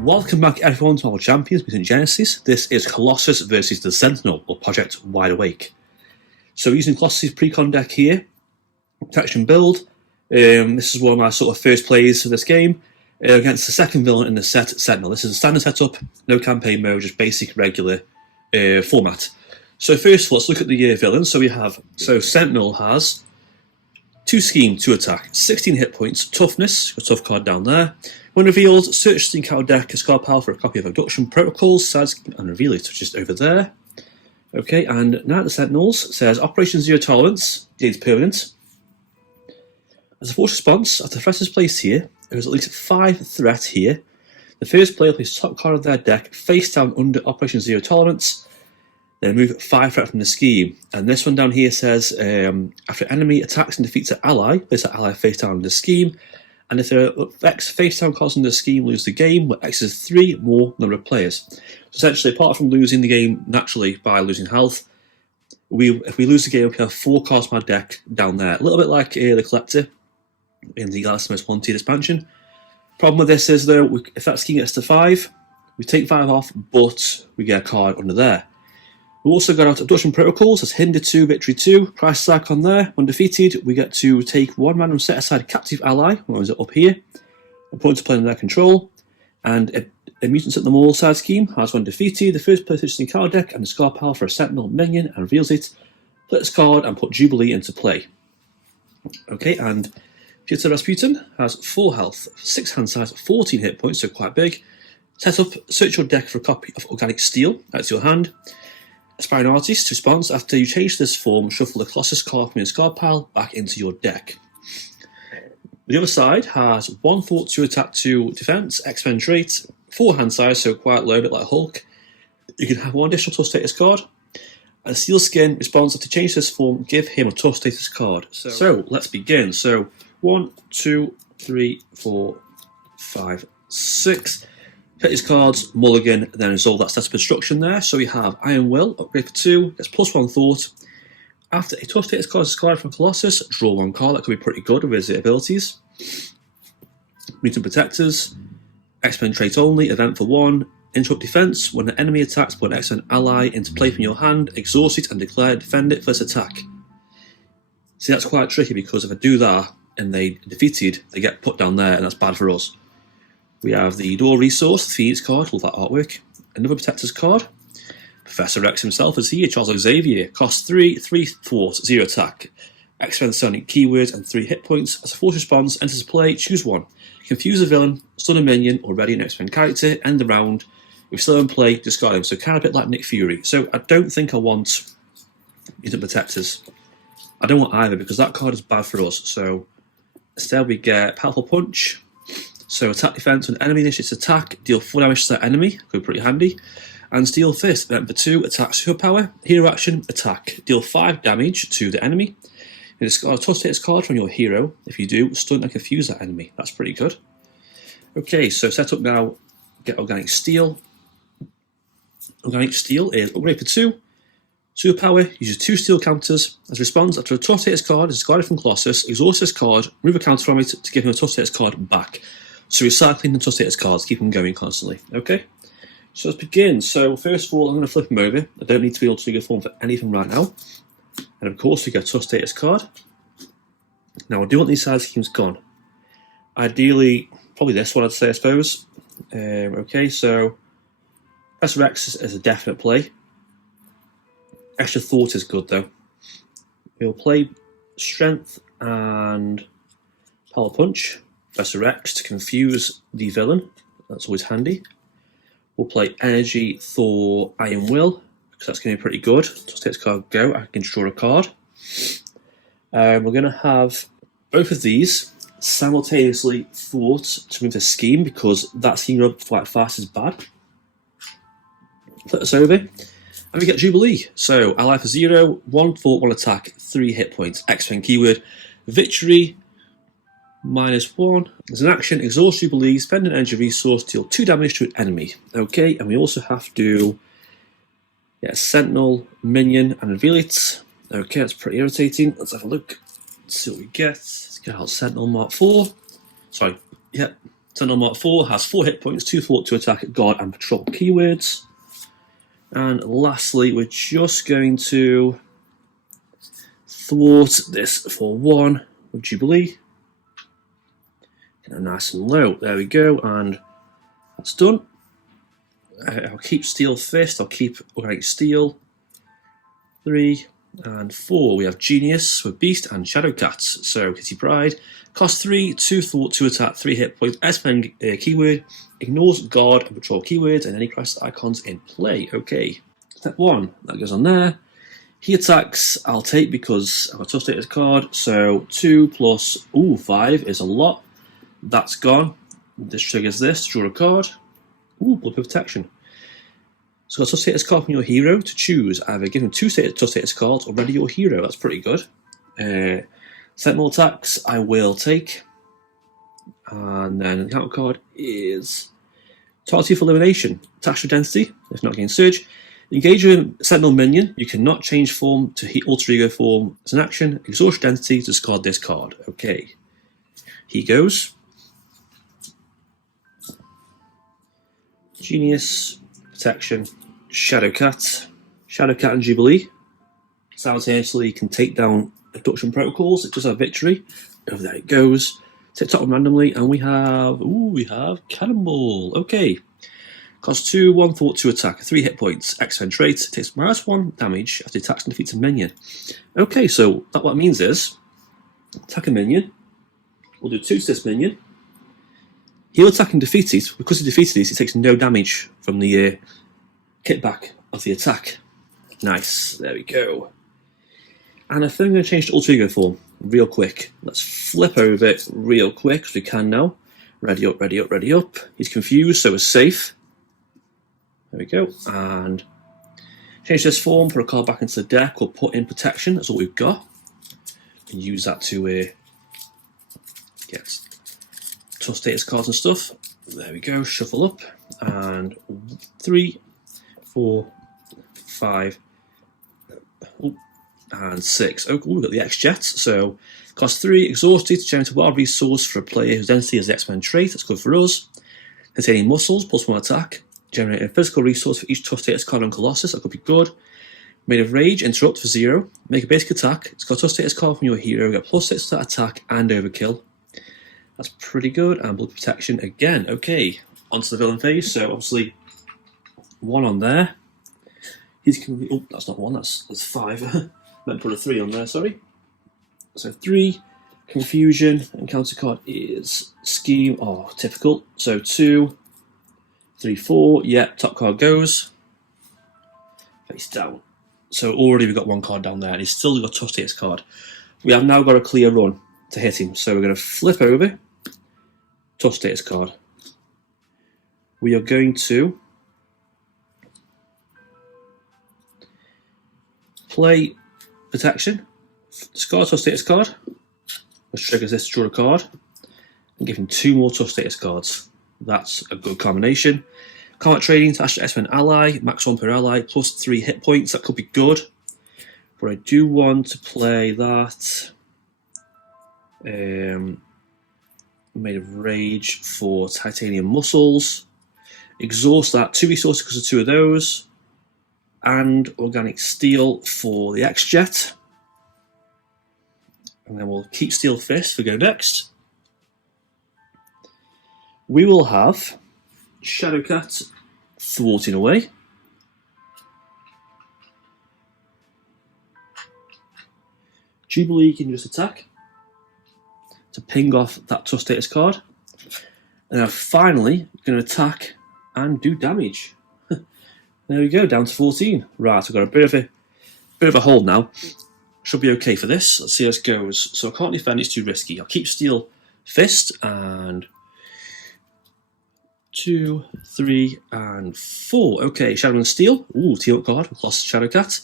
Welcome back everyone to Marvel Champions Mutant Genesis. This is Colossus versus the Sentinel, or Project Wide Awake. So using Colossus' pre-con deck here, protection build. This is one of my sort of first plays for this game against the second villain in the set, Sentinel. This is a standard setup, no campaign mode, just basic regular format. So first of all, let's look at the villains. So Sentinel has 2 scheme, 2 attack, 16 hit points, toughness, a tough card down there. When revealed, search the encounter deck, discard pile for a copy of Abduction Protocols, side scheme, and reveal it, just over there. Okay, and now the Sentinels says Operation Zero Tolerance, gains permanent. As a force response, after the threat is placed here, there is at least 5 threat here. The first player places top card of their deck face down under Operation Zero Tolerance. Then remove 5 threat from the scheme. And this one down here says, after enemy attacks and defeats an ally, place that ally face down in the scheme. And if there are X face down cards in the scheme, lose the game, where X is 3 more number of players. So essentially, apart from losing the game naturally by losing health, if we lose the game, we have 4 cards from our deck down there. A little bit like the Collector in the Galaxy Most Wanted expansion. Problem with this is, though, if that scheme gets to 5, we take 5 off, but we get a card under there. We also got out Abduction Protocols, that's Hinder 2, Victory 2, price tag on there. When defeated, we get to take 1 random set aside captive ally, what is it up here, opponents playing under their control, and a Mutants at the Mall side scheme has, when defeated, the first player touches the card deck and discard pile for a Sentinel minion and reveals it, play this card and put Jubilee into play. Okay, and Peter Rasputin has 4 health, 6 hand size, 14 hit points, so quite big. Set up, search your deck for a copy of Organic Steel, that's your hand. Aspiring Artist response, after you change this form, shuffle the Colossus card from your discard pile back into your deck. The other side has 1 thought, 2 attack, 2 defense, X-Men trait, 4 hand size, so quite low, a bit like Hulk. You can have 1 additional tough status card. And Steel Skin response, after change this form, give him a tough status card. So let's begin. So 1, 2, 3, 4, 5, 6. Put his cards, mulligan, and then resolve that status instruction there. So we have Iron Will, upgrade for 2, gets +1 thought. After a tough status card is discarded from Colossus, draw 1 card, that could be pretty good with his abilities. Mutant Protectors, X-Men trait only, event for 1. Interrupt defense, when an enemy attacks, put an X-Men ally into play from your hand, exhaust it and declare defend it first attack. See, that's quite tricky because if I do that and they defeated, they get put down there and that's bad for us. We have the Door Resource, the Phoenix card, love that artwork. Another Protector's card. Professor X himself is here, Charles Xavier. Cost 3, 3 force, 0 attack. X-Men Sonic keywords and 3 hit points. As a force response, enters play, choose 1. Confuse a villain, stun a minion, or ready an X-Men character, end the round. If still in play, discard him. So kind of a bit like Nick Fury. So I don't think I want Mutant Protectors. I don't want either because that card is bad for us. So instead we get Powerful Punch. So attack defense, when enemy initiates attack, deal 4 damage to that enemy, could be pretty handy. And Steel Fist, event for 2, attack superpower, hero action, attack, deal 5 damage to the enemy. You discard a tough status card from your hero. If you do, stun and confuse that enemy. That's pretty good. Okay, so set up now, get Organic Steel. Organic Steel is upgrade for 2. Superpower uses 2 steel counters. As a response, after a tough status card is discarded from Colossus, exhaust this card, remove a counter from it to give him a tough status card back. So recycling the tough status cards, keep them going constantly. Okay, so let's begin. So first of all, I'm going to flip them over. I don't need to be able to trigger form for anything right now. And of course, we get a tough status card. Now I do want these side schemes gone. Ideally, probably this one I'd say, I suppose. Okay, so Professor X is a definite play. Extra thought is good though. We'll play Strength and Power Punch. Professor X to confuse the villain, that's always handy. We'll play Energy, Thor, Iron Will, because that's going to be pretty good. Just take this card, go, I can draw a card. We're going to have both of these simultaneously thought to move the scheme, because that scheme up quite fast is bad. Flip this over, and we get Jubilee. So, ally for 0, 1 thought, 1 attack, 3 hit points. X-Men keyword, victory, -1. As an action, exhaust Jubilee, spend an energy resource, deal 2 damage to an enemy. Okay, and we also have to get a Sentinel, minion, and reveal it. Okay, that's pretty irritating. Let's have a look. Let's see what we get. Let's get out Sentinel Mark 4. Sorry, yeah, Sentinel Mark 4 has 4 hit points, 2 thwart, 2 attack, guard, and patrol keywords. And lastly, we're just going to thwart this for 1 with Jubilee. Get it nice and low. There we go, and that's done. I'll keep Steel Fist, I'll keep Organic Steel. 3 and 4. We have Genius with Beast and Shadow Cats. So Kitty Pride. Cost 3, 2 thwart, 2 attack, 3 hit points, S-Fend keyword, ignores guard and patrol keywords and any crisis icons in play. Okay. Step 1, that goes on there. He attacks, I'll take because I've got a tough status card. So 2 plus 5 is a lot. That's gone. This triggers this, draw a card. Blood protection. So got a tough status card from your hero to choose. Either give him 2 tough status cards or ready your hero. That's pretty good. Sentinel attacks, I will take. And then the counter card is target for elimination. Attach identity, if not gain surge. Engage a Sentinel minion. You cannot change form to alter ego form as an action. Exhaust identity to discard this card. Okay. He goes. Genius, Protection, Shadow Cat and Jubilee. Simultaneously can take down abduction protocols. It does have victory. Over there it goes. Take top randomly, and we have Cannonball. Okay. Costs 2, 1 thwart, 2 attack, 3 hit points, X-Fend trait, takes -1 damage after attacks and defeats a minion. Okay, so what that means is attack a minion. We'll do 2 to this minion. He'll attack and defeat it. Because he defeated it, he takes no damage from the kickback of the attack. Nice. There we go. And I think I'm going to change to alter ego form real quick. Let's flip over it real quick, as we can now. Ready up, ready up, ready up. He's confused, so we're safe. There we go. And change this form, put a card back into the deck, or put in protection. That's all we've got. And use that to get tough status cards and stuff. There we go. Shuffle up. And 3, 4, 5, and 6. Oh, we've got the X-Jets. So, cost 3, exhausted to generate a wild resource for a player whose density has the X-Men trait. That's good for us. Containing muscles, +1 attack. Generate a physical resource for each tough status card on Colossus. That could be good. Made of Rage, interrupt for 0. Make a basic attack. It's got a tough status card from your hero. You get +6 to that attack and overkill. That's pretty good. And blood protection again. Okay, onto the villain phase. So obviously 1 on there. Oh, that's not 1. That's 5. Meant to put a 3 on there. Sorry. So 3. Confusion and counter card is Scheme. Oh, typical. So 2, 3, 4. Yep, top card goes face down. So already we've got 1 card down there, and he's still got a tough status card. We have now got a clear run to hit him. So we're going to flip over tough status card. We are going to play protection, discard tough status card, which triggers this to draw a card, and give him 2 more tough status cards. That's a good combination. Combat trading to Astro S-Men ally, max 1 per ally, +3 hit points. That could be good. But I do want to play that. Made of Rage for Titanium Muscles. Exhaust that. 2 resources because of 2 of those. And Organic Steel for the X-Jet. And then we'll keep Steel Fist for go next. We will have Shadowcat thwarting away. Jubilee can just attack to ping off that tough status card. And now finally going to attack and do damage. There we go, down to 14. Right, I've got a bit of a hold now. Should be okay for this. Let's see how this goes. So I can't defend, it's too risky. I'll keep Steel Fist and 2, 3, and 4. Okay, Shadow and Steel. Ooh, team up card. Lost Shadowcat.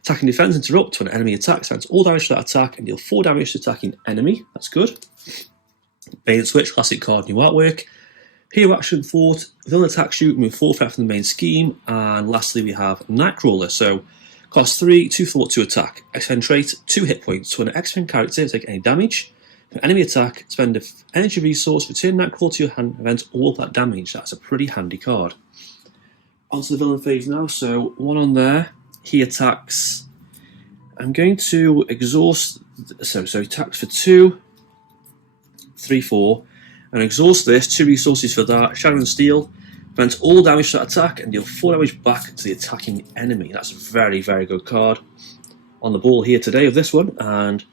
Attack and defense interrupt when an enemy attacks. Adds all damage to that attack and deal 4 damage to attacking enemy. That's good. Bane Switch, classic card, new artwork. Hero action thwart. Villain attacks you, move 4 from the main scheme. And lastly, we have Nightcrawler. So, cost 3, 2 thwart, 2 attack. X-Fend trait, 2 hit points. So when an X-Fend character takes any damage, Enemy attack, spend an energy resource, return Nightcrawler to your hand, prevent all of that damage. That's a pretty handy card. Onto the villain phase now. So one on there, he attacks. I'm going to exhaust. So he attacks for 2, 3, 4, and exhaust this. 2 resources for that. Shadow and Steel. Prevent all damage to that attack and deal 4 damage back to the attacking enemy. That's a very, very good card. On the ball here today of this one, and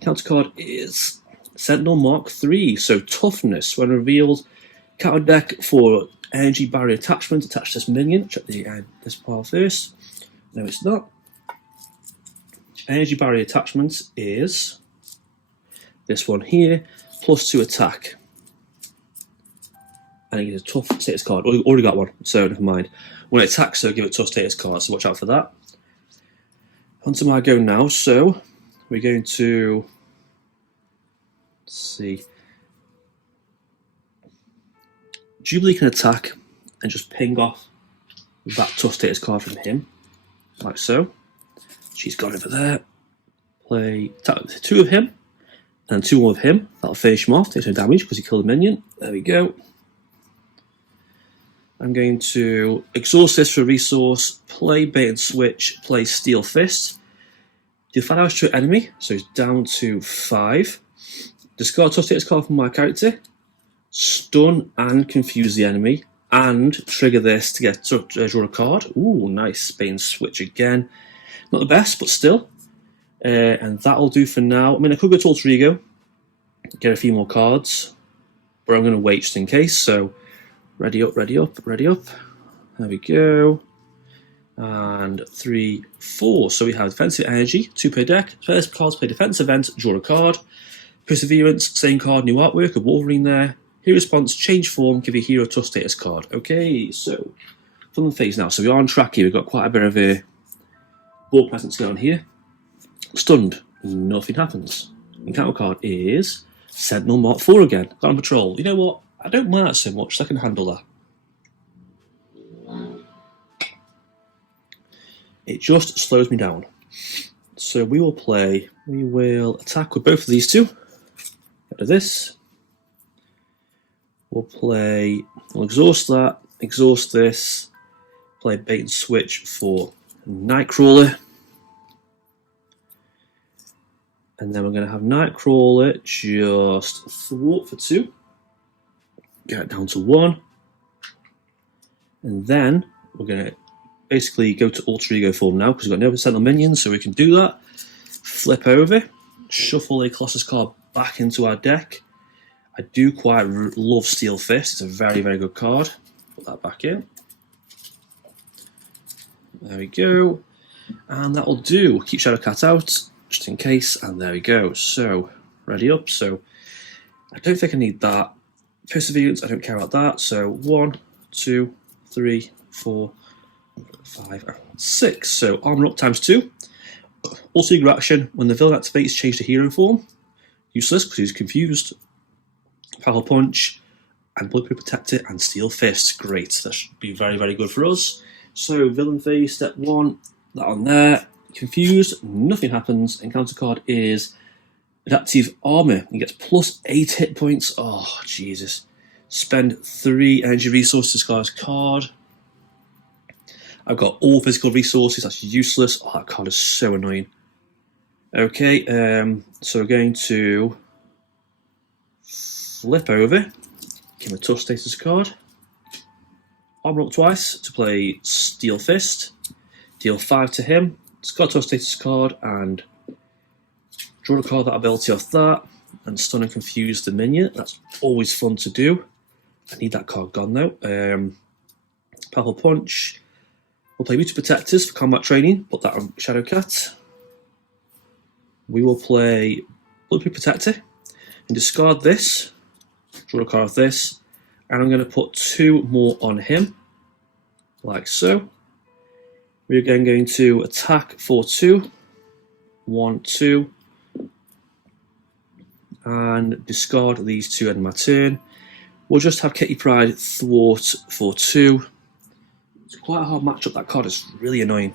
counter card is Sentinel Mark III. So toughness when revealed. Counter deck for energy barrier attachment. Attach this minion. Check this pile first. No, it's not. Energy barrier attachment is this one here. +2 attack. And it's a tough status card. Already got one, so never mind. When it attacks, so give it tough status card. So watch out for that. Onto my go now. So we're going to see. Jubilee can attack and just ping off that tough status card from him, like so. She's gone over there. Play 2 of him and 2 more of him. That'll finish him off. Takes no damage because he killed a minion. There we go. I'm going to exhaust this for a resource. Play bait and switch. Play Steel Fist. Deal 5 damage to an enemy, so he's down to 5. Discard tough status card from my character. Stun and confuse the enemy, and trigger this to get draw a card. Ooh, nice. Bait and switch again. Not the best, but still. And that'll do for now. I mean, I could go to Alter Ego, get a few more cards, but I'm going to wait just in case. So, ready up, ready up, ready up. There we go. And 3, 4. So we have defensive energy, 2 per deck. First cards play defense event, draw a card. Perseverance, same card, new artwork of Wolverine there. Hero response, change form, give your hero a tough status card. Okay, so from the phase now. So we are on track here. We've got quite a bit of a ball presence going on here. Stunned, nothing happens. And counter card is Sentinel Mark IV again. Got on patrol. You know what? I don't mind that so much, so I can handle that. It just slows me down. So we will attack with both of these two. Get rid of this. We'll exhaust that, exhaust this, play bait and switch for Nightcrawler. And then we're going to have Nightcrawler just thwart for 2. Get it down to 1. And then we're going to basically go to Alter Ego form now because we've got no Sentinel minions, so we can do that. Flip over, shuffle a Colossus card back into our deck. I do quite love Steel Fist. It's a very, very good card. Put that back in. There we go. And that'll do. Keep Shadowcat out, just in case. And there we go. So, ready up. So, I don't think I need that. Perseverance, I don't care about that. So, 1, 2, 3, 4, 5, 6. So, armor up times 2. Also, your action. When the villain activates, change to hero form. Useless because he's confused. Powerful Punch, and Bulletproof Protector, and Steel Fist. Great, that should be very, very good for us. So, villain phase, step 1, that on there. Confused, nothing happens. Encounter card is Adaptive Armor. He gets +8 hit points. Oh, Jesus. Spend 3 energy resources to discard his card. I've got all physical resources, that's useless. Oh, that card is so annoying. Okay, so we're going to flip over, give him a tough status card, armor up twice to play Steel Fist, deal 5 to him, discard tough status card, and draw a card that ability off that, and stun and confuse the minion. That's always fun to do. I need that card gone though. Powerful Punch. We'll play Mutant Protectors for combat training, put that on Shadowcat. We will play Bulletproof Protector and discard this. Draw a card of this, and I'm going to put 2 more on him, like so. We're again going to attack for 2, 1, 2, and discard these 2 end my turn. We'll just have Kitty Pryde thwart for 2. It's quite a hard matchup. That card is really annoying,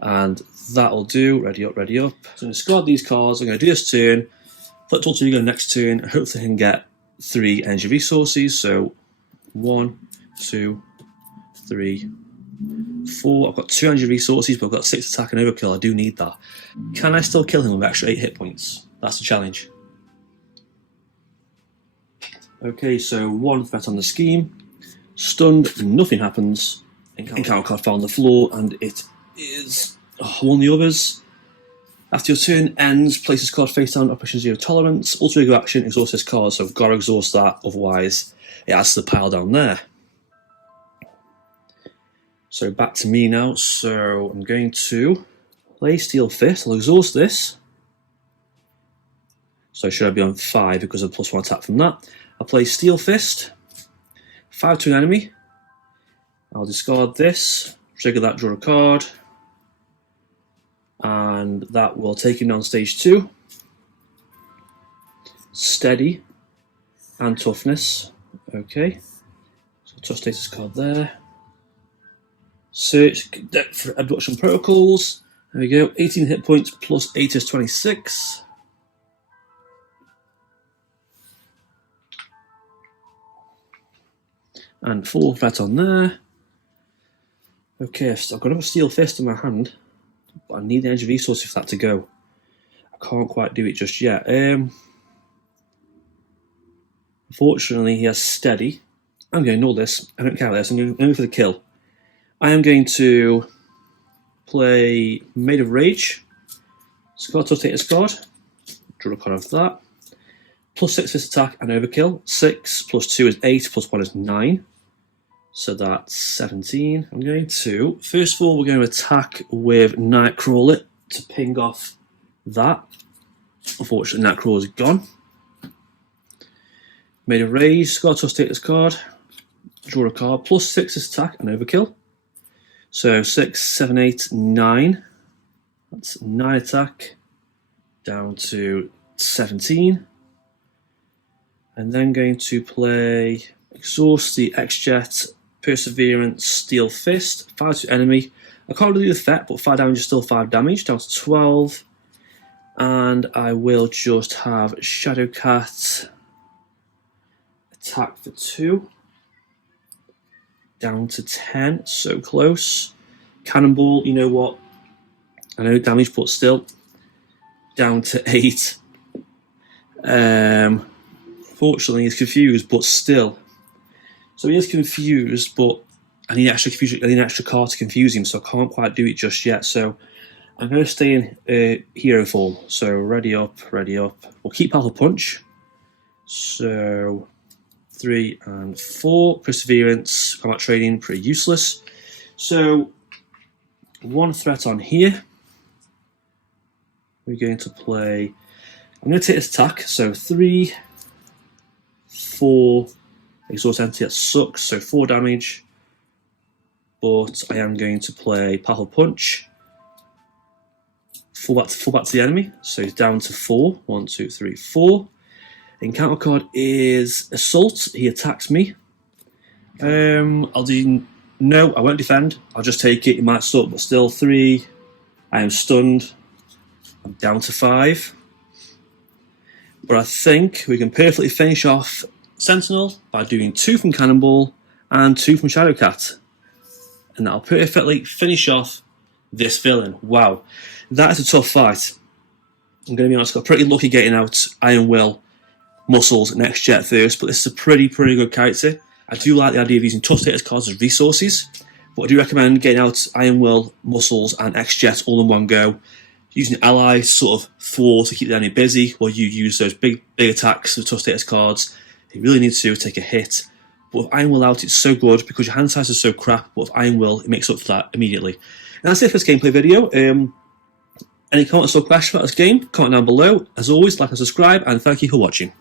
and that'll do. Ready up, ready up. So I'm going to discard these cards. I'm going to do this turn. Flip Alter Ego next turn. Hopefully I can get 3 energy resources. So 1, 2, 3, 4. I've got 2 energy resources, but I've got 6 attack and overkill. I do need that. Can I still kill him with extra 8 hit points? That's the challenge. Okay, so 1 threat on the scheme. Stunned, nothing happens. Encounter card fell on the floor, and it is one of the others. After your turn ends, place this card face down, Operation Zero Tolerance. Alter Ego action, exhaust this card, so I've got to exhaust that, otherwise it adds to the pile down there. So back to me now, so I'm going to play Steel Fist. I'll exhaust this. So should I be on 5 because of +1 attack from that. I'll play Steel Fist. 5 to an enemy. I'll discard this, trigger that, draw a card, and that will take him down stage 2. Steady and toughness. Okay, so tough status card there. Search for abduction protocols. There we go. 18 hit points plus 8 is 26. And 4 threat on there. Okay, so I've got another Steel Fist in my hand, but I need the energy resources for that to go. I can't quite do it just yet. Unfortunately, he has Steady. I'm going to ignore this. I don't care about this. I'm going for the kill. I am going to play Made of Rage. Scar to take this card. Draw a card of that. +6 this attack and overkill. 6 plus 2 is 8, +1 is 9. So that's 17. I'm going to, first of all, we're going to attack with Nightcrawler to ping off that. Unfortunately, Nightcrawler's gone. Made a Rage, Scar to take this card. Draw a card, +6 this attack and overkill. So 6, 7, 8, 9. That's 9 attack down to 17. And then going to play Exhaust the X-Jet, Perseverance, Steel Fist, 5 to enemy. I can't really do the effect, but 5 damage is still 5 damage, down to 12. And I will just have Shadowcat attack for 2. Down to 10, so close. Cannonball, you know what? I know damage, but still. Down to 8. Fortunately, he's confused, but still. So he is confused, but I need extra confusion. I need an extra card to confuse him, so I can't quite do it just yet. So I'm going to stay in hero form. So ready up, ready up. We'll keep Powerful Punch. So 3 and 4. Perseverance, combat training, pretty useless. So 1 threat on here. We're going to play. I'm going to take this attack. So 3, 4. Exhaust Entity, that sucks, so 4 damage. But I am going to play Powerful Punch. Full back to the enemy, so he's down to 4. 1, 2, 3, 4. Encounter card is Assault. He attacks me. I'll do. No, I won't defend. I'll just take it. He might stop, but still 3. I am stunned. I'm down to 5. But I think we can perfectly finish off Sentinel by doing 2 from Cannonball and 2 from Shadowcat, and that'll perfectly finish off this villain. Wow, that is a tough fight. I'm going to be honest, I got pretty lucky getting out Iron Will, Muscles, and X-Jet first, but this is a pretty good character. I do like the idea of using tough status cards as resources, but I do recommend getting out Iron Will, Muscles, and X-Jet all in one go. Using allies sort of thwart to keep the enemy busy, while you use those big attacks with tough status cards. You really need to take a hit. But with Iron Will out, it's so good because your hand size is so crap, but with Iron Will, it makes up for that immediately. And that's it for this gameplay video. Any comments or questions about this game, comment down below. As always, like and subscribe, and thank you for watching.